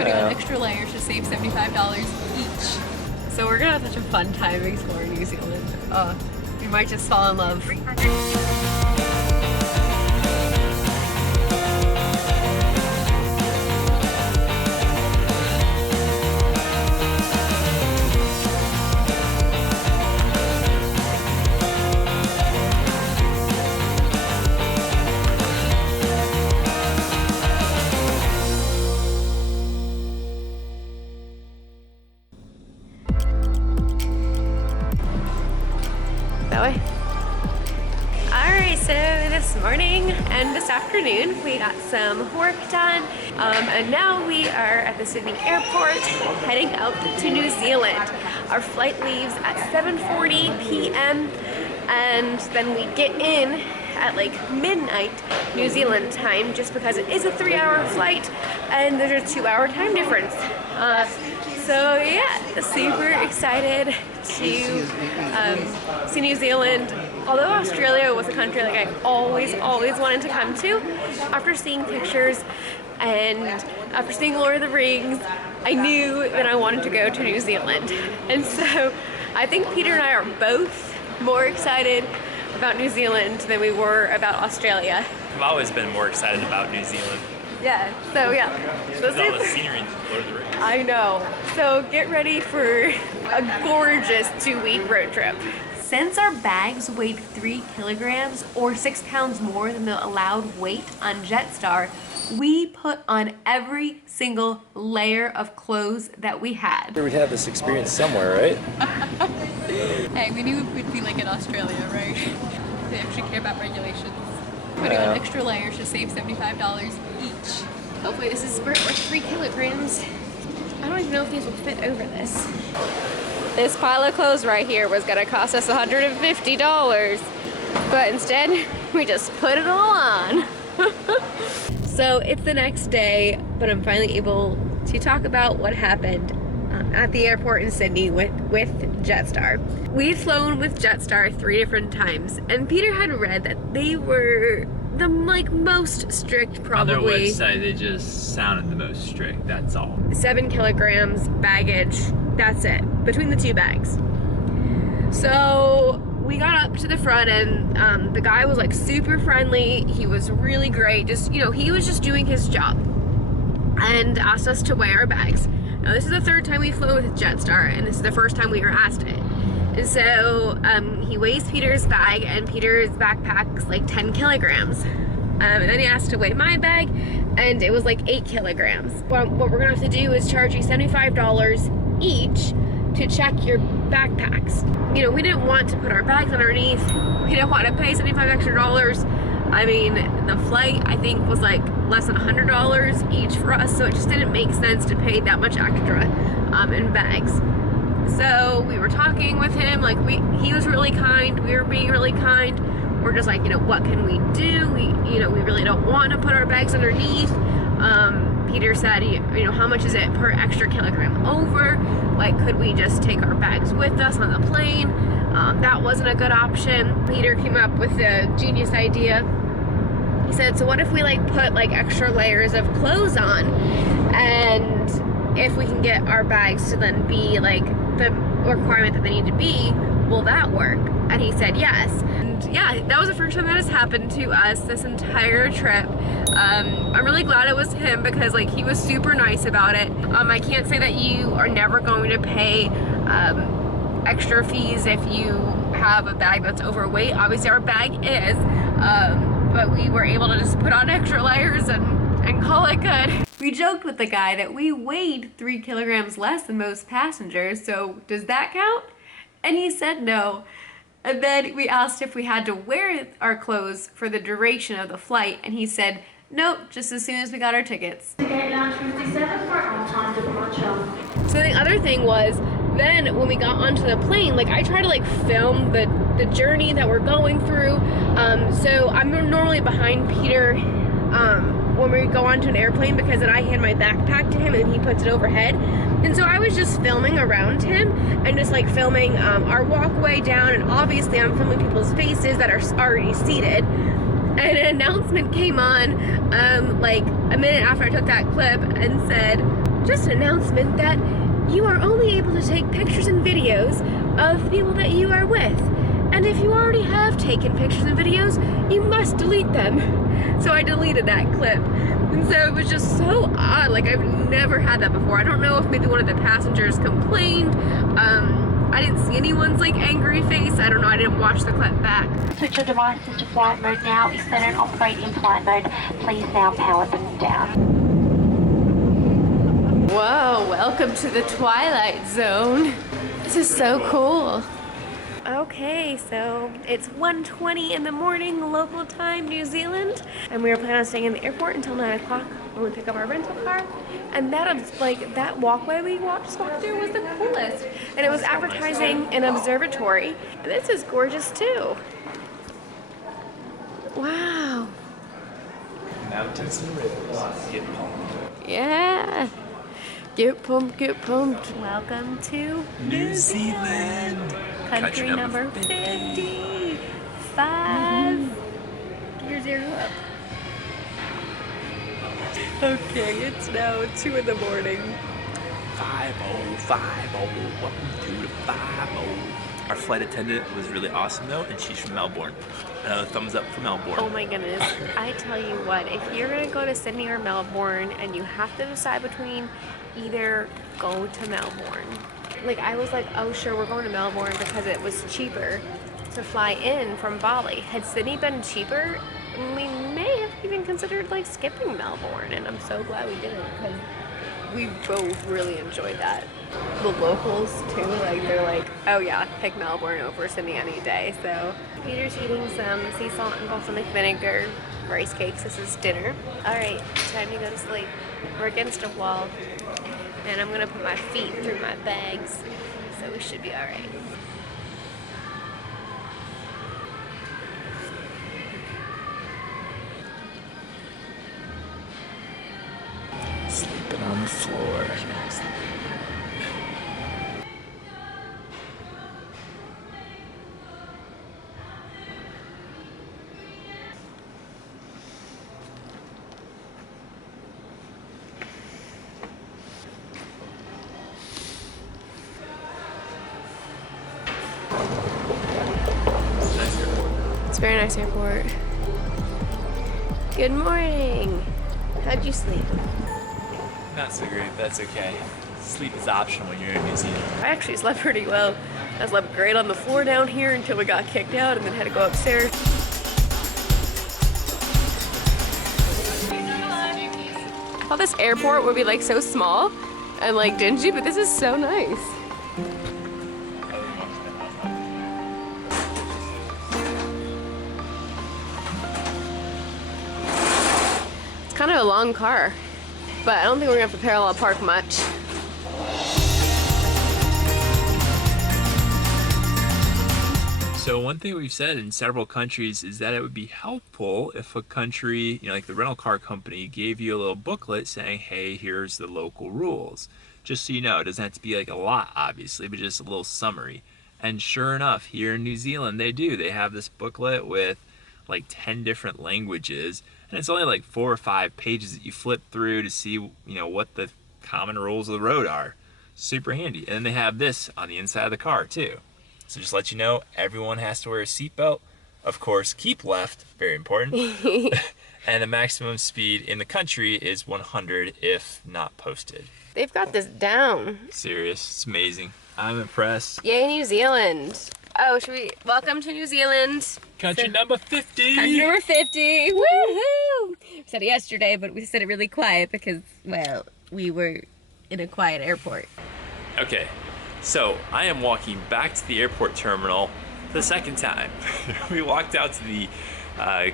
putting on extra layers to save $75 each. So we're gonna have such a fun time exploring New Zealand. We might just fall in love. Alright, so this morning and this afternoon we got some work done, and now we are at the Sydney airport heading out to New Zealand. Our flight leaves at 7:40 p.m. and then we get in at like midnight New Zealand time, just because it is a 3-hour flight and there's a 2-hour time difference. So yeah, super excited to see New Zealand. Although Australia was a country like I always wanted to come to, after seeing pictures and after seeing Lord of the Rings, I knew that I wanted to go to New Zealand. And so I think Peter and I are both more excited about New Zealand than we were about Australia. I've always been more excited about New Zealand. Yeah, so yeah. With all the scenery in Lord of the Rings. I know. So get ready for a gorgeous 2-week road trip. Since our bags weighed 3 kilograms or 6 pounds more than the allowed weight on Jetstar, we put on every single layer of clothes that we had. We'd have this experience somewhere, right? Hey, we knew it would be like in Australia, right? They actually care about regulations. Putting on extra layers to save $75 each. Hopefully this is worth 3 kilograms. I don't even know if these will fit over this. This pile of clothes right here was gonna cost us $150, but instead we just put it all on. So it's the next day, but I'm finally able to talk about what happened at the airport in Sydney with Jetstar. We've flown with Jetstar 3 different times, and Peter had read that they were the most strict, probably. On their website, they just sounded the most strict, that's all. 7 kilograms baggage, that's it, between the 2 bags. So we got up to the front, and the guy was like super friendly. He was really great. Just, you know, he was just doing his job and asked us to weigh our bags. Now this is the 3rd time we flew with Jetstar, and this is the 1st time we were asked it. And so he weighs Peter's bag, and Peter's backpack's like 10 kilograms. And then he asked to weigh my bag, and it was like 8 kilograms. Well, what we're gonna have to do is charge you $75 each to check your backpacks. You know, we didn't want to put our bags underneath. We didn't want to pay $75 extra. I mean, the flight I think was like less than $100 each for us, so it just didn't make sense to pay that much extra in bags. So we were talking with him, like he was really kind, we were being really kind. We're just like, you know, what can we do? We really don't want to put our bags underneath. Peter said, you know, how much is it per extra kilogram over? Like, could we just take our bags with us on the plane? That wasn't a good option. Peter came up with a genius idea. He said, so what if we like put like extra layers of clothes on, and if we can get our bags to then be like the requirement that they need to be, will that work? And he said yes. And yeah, that was the first time that has happened to us this entire trip. I'm really glad it was him, because like he was super nice about it. I can't say that you are never going to pay extra fees if you have a bag that's overweight. Obviously our bag is, but we were able to just put on extra layers and call it good. We joked with the guy that we weighed 3 kilograms less than most passengers, so does that count? And he said no. And then we asked if we had to wear our clothes for the duration of the flight, and he said, nope, just as soon as we got our tickets. So the other thing was, then when we got onto the plane, like I try to like film the journey that we're going through. So I'm normally behind Peter when we go onto an airplane, because then I hand my backpack to him and he puts it overhead. And so I was just filming around him and just like filming our walkway down, and obviously I'm filming people's faces that are already seated. And an announcement came on like a minute after I took that clip and said, just an announcement that you are only able to take pictures and videos of the people that you are with. And if you already have taken pictures and videos, you must delete them. So I deleted that clip. And so it was just so odd. Like, I've never had that before. I don't know if maybe one of the passengers complained. I didn't see anyone's like angry face. I don't know. I didn't watch the clip back. Switch your devices to flight mode now. If they don't operate in flight mode, please now power them down. Whoa, welcome to the Twilight Zone. This is so cool. Okay, so it's 1:20 in the morning, local time, New Zealand, and we were planning on staying in the airport until 9 o'clock when we pick up our rental car. And that walkway we walked through was the coolest. And it was advertising an observatory. And this is gorgeous too. Wow. Mountains and rivers. Get pumped. Yeah. Get pumped, get pumped. Welcome to New Zealand. country number 50. 5. Gear 0 up. Okay, it's now 2 in the morning. 5050, welcome to the 50. Our flight attendant was really awesome though, and she's from Melbourne. Another thumbs up for Melbourne. Oh my goodness. I tell you what, if you're gonna go to Sydney or Melbourne and you have to decide between either, go to Melbourne. Like, I was like, oh sure, we're going to Melbourne because it was cheaper to fly in from Bali. Had Sydney been cheaper, we may have even considered like skipping Melbourne, and I'm so glad we didn't because we both really enjoyed that. The locals too, like they're like, oh yeah, pick Melbourne over Sydney any day. So Peter's eating some sea salt and balsamic vinegar rice cakes. This is dinner. All right, time to go to sleep. We're against a wall, and I'm gonna put my feet through my bags, so we should be all right. Sleeping on the floor. It's a very nice airport. Good morning. How'd you sleep? Not so great, that's okay. Sleep is optional when you're in New Zealand. I actually slept pretty well. I slept great on the floor down here until we got kicked out and then had to go upstairs. I thought this airport would be like so small and like dingy, but this is so nice. It's kind of a long car, but I don't think we're gonna have to parallel park much. So one thing we've said in several countries is that it would be helpful if a country, like the rental car company, gave you a little booklet saying, hey, here's the local rules. Just so you know, it doesn't have to be like a lot, obviously, but just a little summary. And sure enough, here in New Zealand, they do. They have this booklet with like 10 different languages, and it's only like 4 or 5 pages that you flip through to see, what the common rules of the road are. Super handy. And then they have this on the inside of the car too. So just let you know, everyone has to wear a seatbelt. Of course, keep left, very important. And the maximum speed in the country is 100 if not posted. They've got this down. Serious, it's amazing. I'm impressed. Yay, New Zealand. Oh, welcome to New Zealand. Country number 50. Country number 50, woohoo! We said it yesterday, but we said it really quiet because, well, we were in a quiet airport. Okay, so I am walking back to the airport terminal the second time. We walked out to the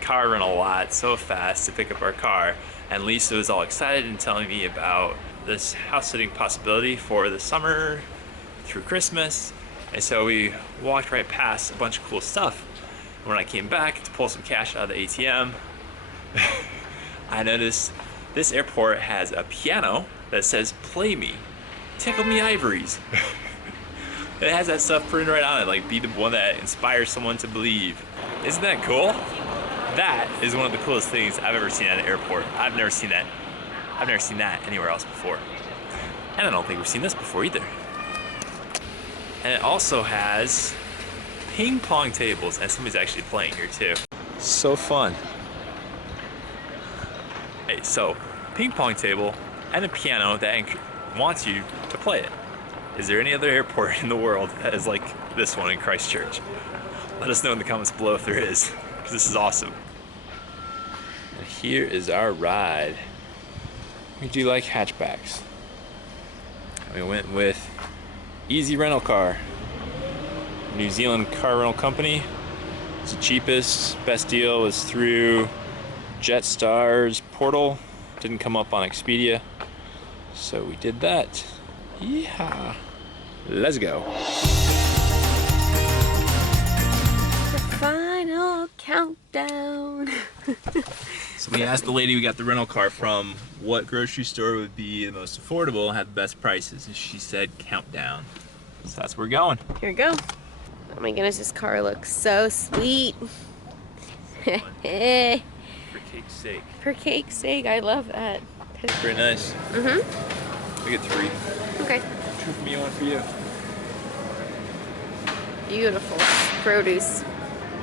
car rental lot so fast to pick up our car, and Lisa was all excited and telling me about this house sitting possibility for the summer through Christmas. And so we walked right past a bunch of cool stuff. When I came back to pull some cash out of the ATM, I noticed this airport has a piano that says, "Play me, tickle me ivories." It has that stuff printed right on it, like be the one that inspires someone to believe. Isn't that cool? That is one of the coolest things I've ever seen at an airport. I've never seen that anywhere else before. And I don't think we've seen this before either. And it also has ping pong tables, and somebody's actually playing here too. So fun. Hey, so ping pong table and a piano that wants you to play it. Is there any other airport in the world that is like this one in Christchurch? Let us know in the comments below if there is, because this is awesome. And here is our ride. We do like hatchbacks. We went with Easy Rental Car, New Zealand car rental company. It's the cheapest, best deal was through Jetstar's portal. Didn't come up on Expedia, so we did that. Yeah, let's go. The final countdown. So we asked the lady we got the rental car from what grocery store would be the most affordable and have the best prices, and she said Countdown. So that's where we're going. Here we go. Oh my goodness, this car looks so sweet. For cake's sake. For cake's sake, I love that. It's pretty nice. Mm-hmm. We get 3. Okay. 2 for me, 1 for you. Beautiful produce.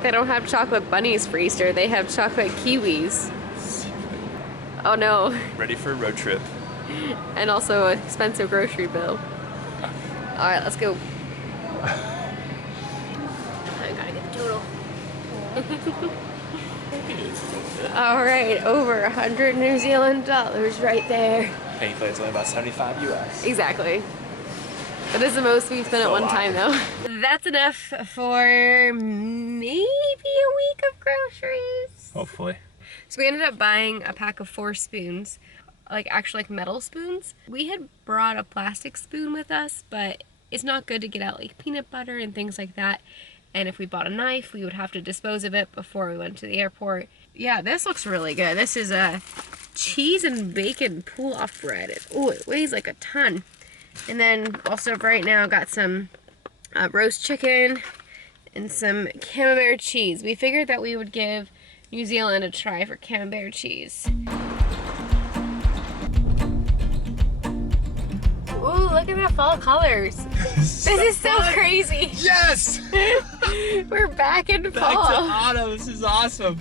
They don't have chocolate bunnies for Easter. They have chocolate kiwis. Oh no. Ready for a road trip. And also an expensive grocery bill. All right, let's go. I gotta get the total. All right, over 100 New Zealand dollars right there. Paying for it's only about 75 US. Exactly. That is the most we've spent at one time, though. That's enough for maybe a week of groceries. Hopefully. So we ended up buying a pack of 4 spoons, like metal spoons. We had brought a plastic spoon with us, but it's not good to get out like peanut butter and things like that. And if we bought a knife, we would have to dispose of it before we went to the airport. Yeah, this looks really good. This is a cheese and bacon pull-off bread. Oh, it weighs like a ton. And then also right now got some roast chicken and some camembert cheese. We figured that we would give New Zealand a try for camembert cheese. Ooh, look at that fall colors. This is so crazy. Yes! We're back in fall. Back to autumn. This is awesome.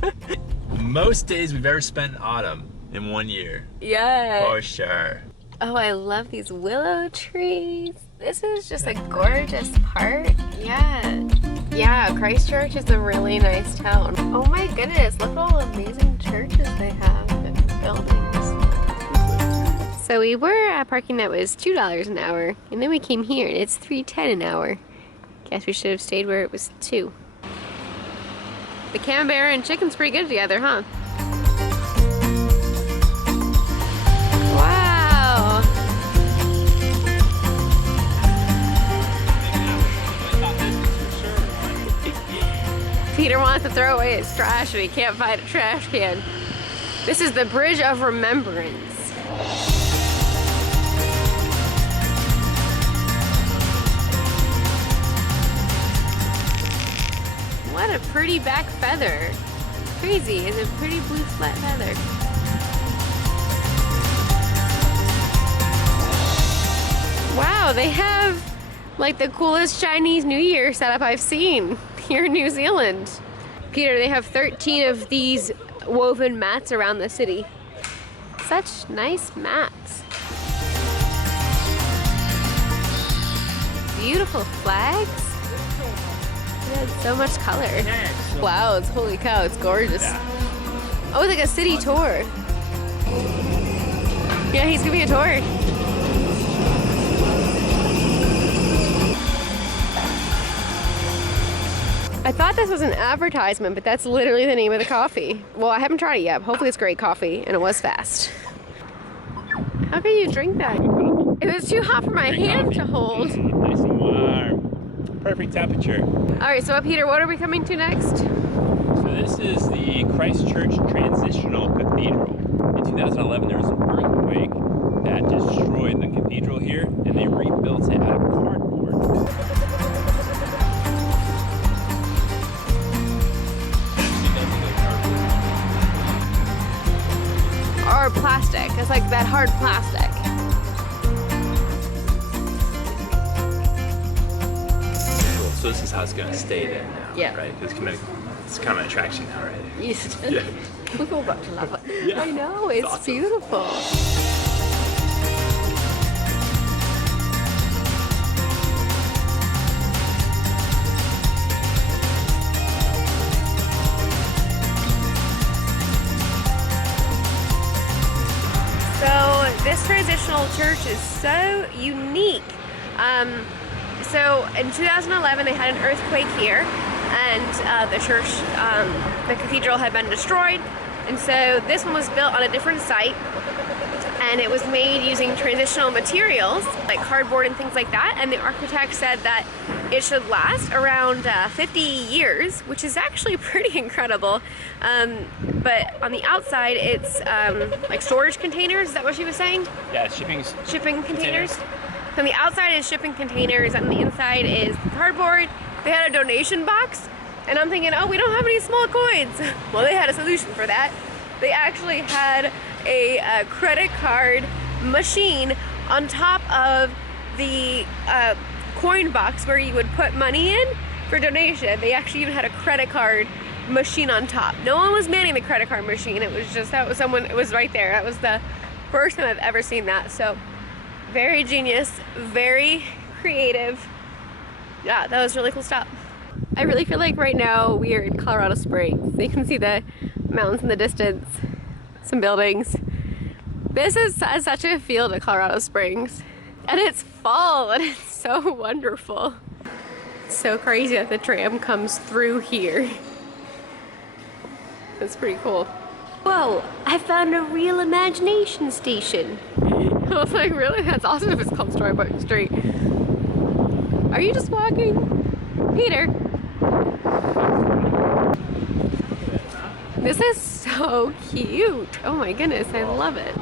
Most days we've ever spent in autumn in 1 year. Yeah. For sure. Oh, I love these willow trees. This is just a gorgeous part. Yeah. Yeah, Christchurch is a really nice town. Oh my goodness, look at all the amazing churches they have and buildings. So we were at parking that was $2 an hour, and then we came here and it's $3.10 an hour. Guess we should have stayed where it was 2. The camembert and chicken's pretty good together, huh? Wow. Peter wants to throw away his trash and he can't find a trash can. This is the Bridge of Remembrance. What a pretty back feather. Crazy, it's a pretty blue flat feather. Wow, they have like the coolest Chinese New Year setup I've seen here in New Zealand. Peter, they have 13 of these woven mats around the city. Such nice mats. Beautiful flags. It has so much color. Wow, it's holy cow, it's gorgeous. Oh, it's like a city tour. Yeah, he's giving a tour. I thought this was an advertisement, but that's literally the name of the coffee. Well, I haven't tried it yet. Hopefully it's great coffee, and it was fast. How can you drink that? It was too hot for my hand to hold. Nice and warm. Perfect temperature. All right, so Peter, what are we coming to next? So this is the Christchurch Transitional Cathedral. In 2011, there was an earthquake that destroyed the cathedral here, and they rebuilt it out of cardboard. Or plastic. It's like that hard plastic. So this is how it's gonna stay there now, Yeah. right? It's kind of an attraction now, right? Yes. Yeah. We've all got to love it. Yeah. I know, it's awesome. beautiful. So this transitional church is so unique. So in 2011 they had an earthquake here, and the church, the cathedral had been destroyed, and so this one was built on a different site, and it was made using transitional materials like cardboard and things like that, and the architect said that it should last around 50 years, which is actually pretty incredible. But on the outside it's like storage containers, is that what she was saying? Yeah, Shipping containers. So on the outside is shipping containers, and on the inside is cardboard. They had a donation box, and I'm thinking, oh, we don't have any small coins. Well, they had a solution for that. They actually had a credit card machine on top of the coin box where you would put money in for donation. They actually even had a credit card machine on top. No one was manning the credit card machine. It was just, that was someone, it was right there. That was the first time I've ever seen that. So very genius, very creative. Yeah, that was really cool stuff. I really feel like right now we are in Colorado Springs. You can see the mountains in the distance, some buildings. This is such a feel to Colorado Springs. And it's fall, and it's so wonderful. It's so crazy that the tram comes through here. That's pretty cool. Whoa, I found a real imagination station. I was like, really? That's awesome if it's called Storybook Street. Are you just walking? Peter. This is so cute. Oh my goodness, I love it.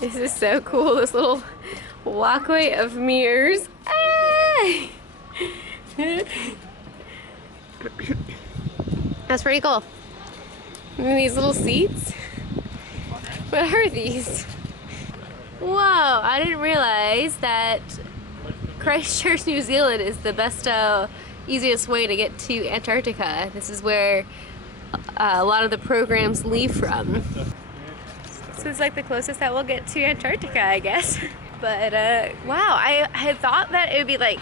This is so cool, this little walkway of mirrors. Ah! That's pretty cool. And these little seats. What are these? Whoa, I didn't realize that Christchurch, New Zealand is the best, easiest way to get to Antarctica. This is where a lot of the programs leave from. So it's like the closest that we'll get to Antarctica, I guess. But wow, I had thought that it would be like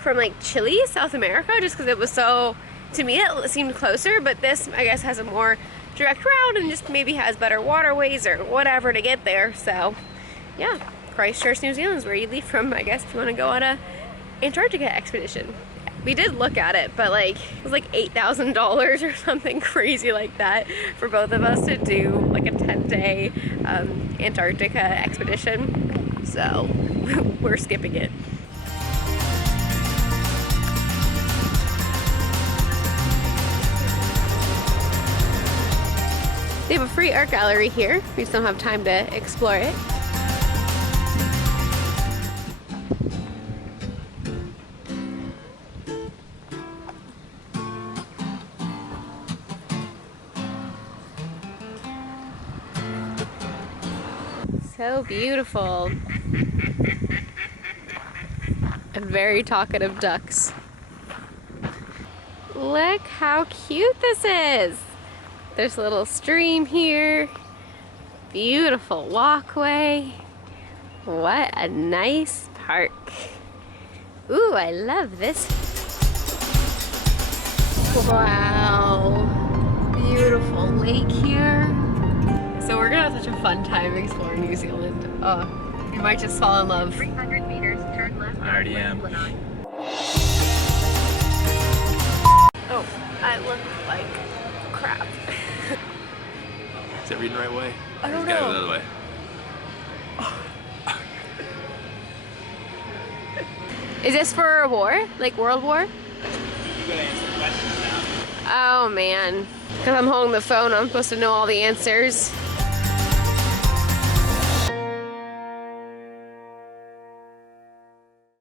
from like Chile, South America, just because it was so, to me it seemed closer, but this I guess has a more direct route and just maybe has better waterways or whatever to get there. So yeah, Christchurch, New Zealand is where you leave from, I guess, if you want to go on a Antarctica expedition. We did look at it, but like it was like $8,000 or something crazy like that for both of us to do like a 10-day Antarctica expedition. So we're skipping it. They have a free art gallery here. We just don't have time to explore it. So beautiful. And very talkative ducks. Look how cute this is. There's a little stream here. Beautiful walkway. What a nice park. Ooh, I love this. Wow. Beautiful lake here. So we're gonna have such a fun time exploring New Zealand. Oh, we might just fall in love. 300 meters, turn left. I already am. Oh, I look like crap. Is it reading the right way? I don't It's gotta go know. the other way. Is this for a war? Like World War? You gotta answer questions now. Oh man. Because I'm holding the phone, I'm supposed to know all the answers.